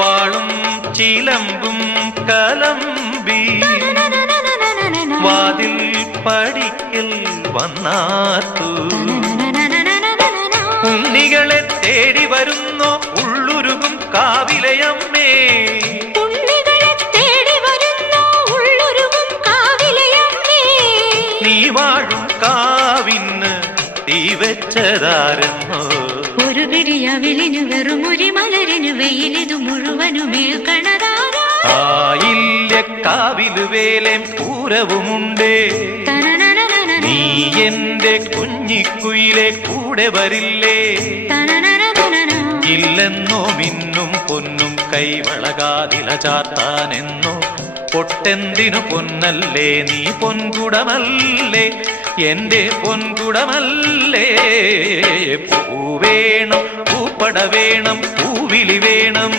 വാളും ചിലമ്പും കലമ്പി വാതിൽ പടിക്കൽ വന്നാത്തു. ഉണ്ണികളെ തേടി വരുന്നോ ഉള്ളുരുകും കാവിലയമ്മേ. നീ വാഴും കാവിന് തീ വെച്ചതാരെന്നോ. ഒരു പിടിയവിലിനു വെറും ഒരു മലരിനു വെയിലിതു മുഴുവനുമേൽക്കണതാരാ. കാവില് വേലേം പൂരവുമുണ്ടേ. നീ എന്റെ കുഞ്ഞിക്കുയിലെ കൂടെ വരില്ലേ. ഇല്ലെന്നോ മിന്നും പൊന്നും കൈവളകാതില ചാത്താനെന്നോ. പൊട്ടെന്തിനു പൊന്നല്ലേ നീ പൊൻകുടമല്ലേ എന്റെ പൊൻകുടമല്ലേ. പൂവേണം പൂപ്പട വേണം പൂവിളി വേണം.